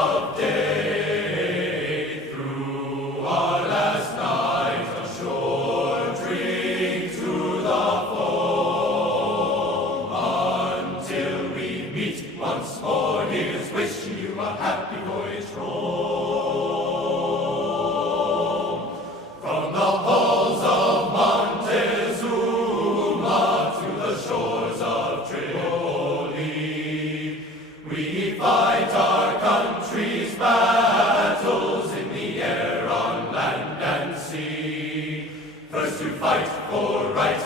of day, through our last night ashore, drink to the foam, until we meet once more. Here's wishing you a happy voyage home. From the halls of Montezuma to the shores of Tripoli, we fight our country's battles in the air, on land and sea. First to fight for right,